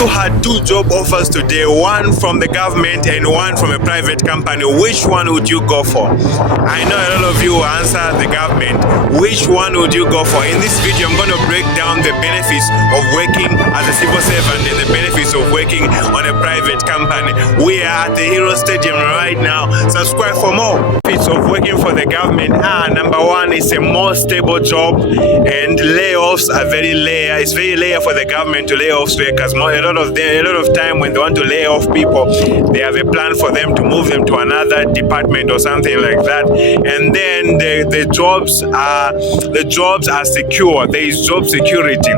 You had two job offers today, one from the government and one from a private company. Which one would you go for? I know a lot of you will answer the government. Which one would you go for? In this video, I'm going to break down the benefits of working as a civil servant and the benefits of working on a private company. We are at the Hero Stadium right now. Subscribe for more. Benefits of working for the government are, number one, it's a more stable job, and layoffs are very rare. It's very rare for the government to lay off workers. A lot of time when they want to lay off people, they have a plan for them to move them to another department or something like that. And then the jobs are secure. There is job security.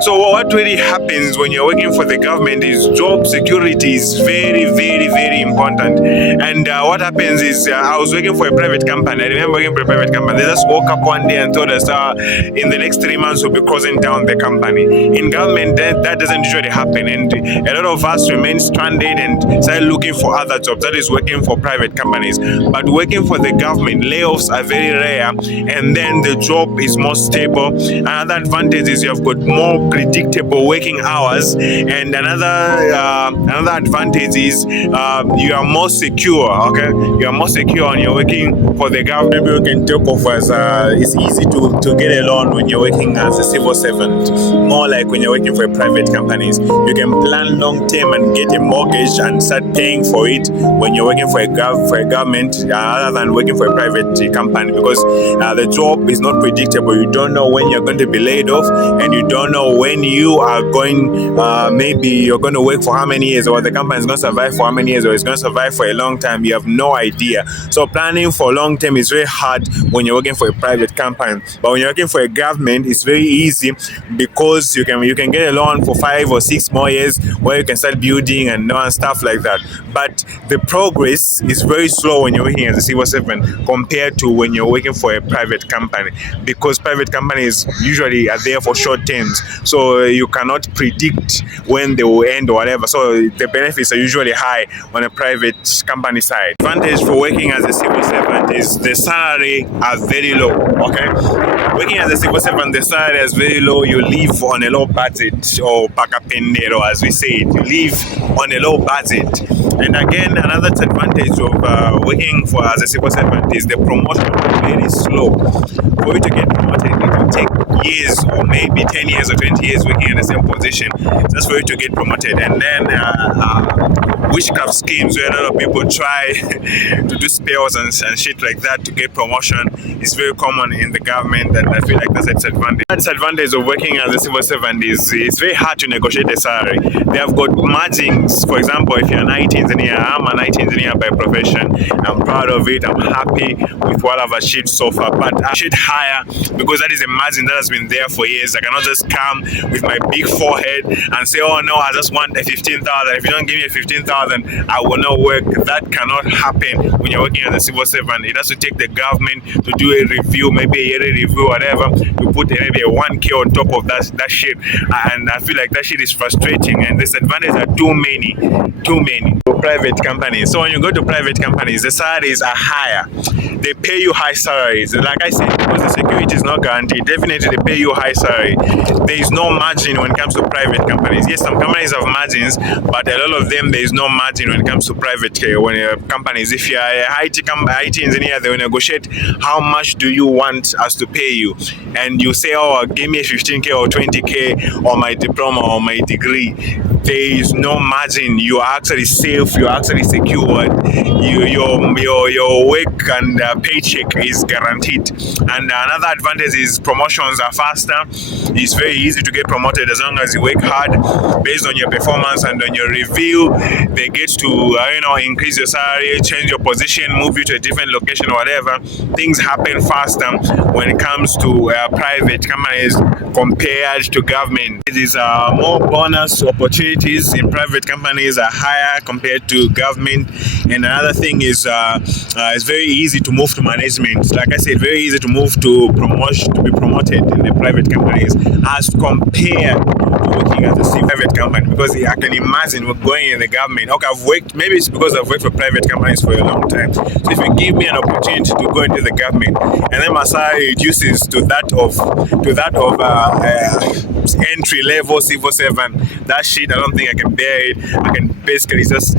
So what really happens when you're working for the government is job security is very, very, very important. And what happens is I was working for a private company. I remember working for a private company. They just woke up one day and told us in the next 3 months we'll be closing down the company. In government, that doesn't usually happen. And a lot of us remain stranded and start looking for other jobs, that is working for private companies. But working for the government, layoffs are very rare, and then the job is more stable. Another advantage is you've got more predictable working hours, and another advantage is you are more secure. Okay, you are more secure when you're working for the government. Maybe we can talk of as it's easy to get a loan when you're working as a civil servant, more like when you're working for private companies. You can plan long term and get a mortgage and start paying for it when you're working for a government other than working for a private company, because the job is not predictable. You don't know when you're going to be laid off, and you don't know when you are going, maybe you're going to work for how many years, or the company is going to survive for how many years, or it's going to survive for a long time. You have no idea. So planning for long term is very hard when you're working for a private company. But when you're working for a government, it's very easy, because you can get a loan for 5 or 6 more years where you can start building and stuff like that. But the progress is very slow when you're working as a civil servant compared to when you're working for a private company, because private companies usually are there for short terms, so you cannot predict when they will end or whatever. So the benefits are usually high on a private company side. Advantage for working as a civil servant is the salary are very low. Okay, working as a civil servant, the salary is very low. You live on a low budget, or pakapendero as we say it. You live on a low budget. And again, another advantage of working as a civil servant is the promotion is very slow. For you to get promoted, it will take years, or maybe 10 years or 20 years working in the same position just for you to get promoted. And then witchcraft schemes where a lot of people try to do spells and shit like that to get promotion is very common in the government, and I feel like that's a disadvantage. The disadvantage of working as a civil servant is it's very hard to negotiate a salary. They have got margins. For example, if you're an IT engineer, I'm an IT engineer by profession. I'm proud of it. I'm happy with what I've achieved so far, but I should hire, because that is a margin that has been there for years. I cannot just come with my big forehead and say, oh no, I just want a 15,000. If you don't give me a 15,000, I will not work. That cannot happen when you're working as a civil servant. It has to take the government to do a review, maybe a yearly review, whatever, to put maybe a 1K on top of that shit. And I feel like that shit is frustrating, and the disadvantages are too many. Private companies. So when you go to private companies, the salaries are higher. They pay you high salaries. Like I said, because the security is not guaranteed, definitely they pay you high salary. There is no margin when it comes to private companies. Yes, some companies have margins, but a lot of them there is no margin when it comes to private companies. If you are an IT engineer, they will negotiate how much do you want us to pay you, and you say, oh, give me a 15K or 20K or my diploma or my degree. There is no margin. You are actually safe. You are actually secured. Your work and paycheck is guaranteed. And another advantage is promotions are faster. It's very easy to get promoted as long as you work hard based on your performance and on your review. They get to increase your salary, change your position, move you to a different location or whatever. Things happen faster when it comes to private companies compared to government. It is more bonus opportunities in private companies are higher compared to government. And another thing is it's very easy to move to management. Like I said, very easy to move to be promoted in the private companies as compared to working as a private company, because I can imagine we're going in the government. Okay, maybe it's because I've worked for private companies for a long time. So if you give me an opportunity to go into the government and then my salary reduces to that of entry level civil servant. That shit, I don't think I can bear it. I can basically just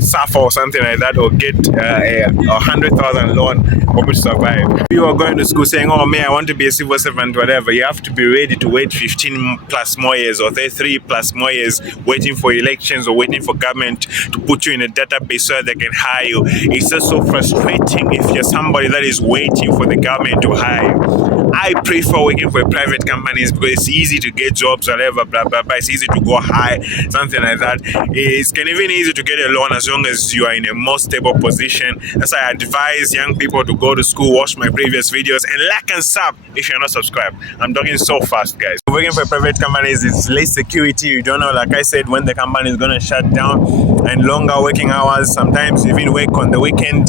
suffer or something like that, or get a 100,000 loan for me to survive. If you are going to school saying, oh man, I want to be a civil servant, whatever, you have to be ready to wait 15 plus more years or 33 plus more years waiting for elections or waiting for government to put you in a database so that they can hire you. It's just so frustrating if you're somebody that is waiting for the government to hire you. I prefer working for private companies because it's easy to get jobs, whatever, blah, blah, blah. It's easy to go high, something like that. It's even easy to get a loan as long as you are in a more stable position. That's why I advise young people to go to school, watch my previous videos, and like and sub if you're not subscribed. I'm talking so fast, guys. Working for private companies is less security. You don't know, like I said, when the company is going to shut down, and longer working hours. Sometimes even work on the weekend.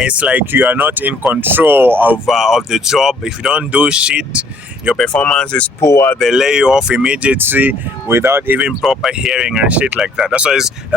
It's like you are not in control of the job. If you don't do shit, your performance is poor, they lay you off immediately without even proper hearing and shit like that. That's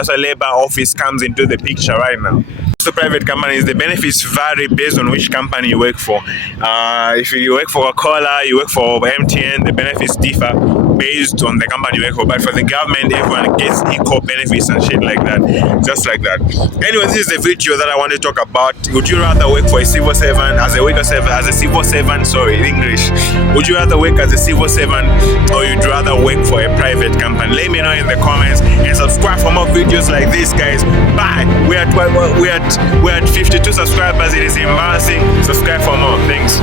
why labor office comes into the picture right now. So private companies, the benefits vary based on which company you work for. If you work for Coca-Cola, you work for MTN, the benefits differ based on the company you work for. But for the government, everyone gets equal benefits and shit like that, just like that. Anyway, this is the video that I want to talk about. Would you rather work for a civil servant as a civil servant? Sorry, in English. Would you rather work as a civil servant, or you'd rather work for a private company? Let me know in the comments, and subscribe for more videos like this, guys. Bye. We're at 52 subscribers. It is embarrassing. Subscribe for more. Thanks.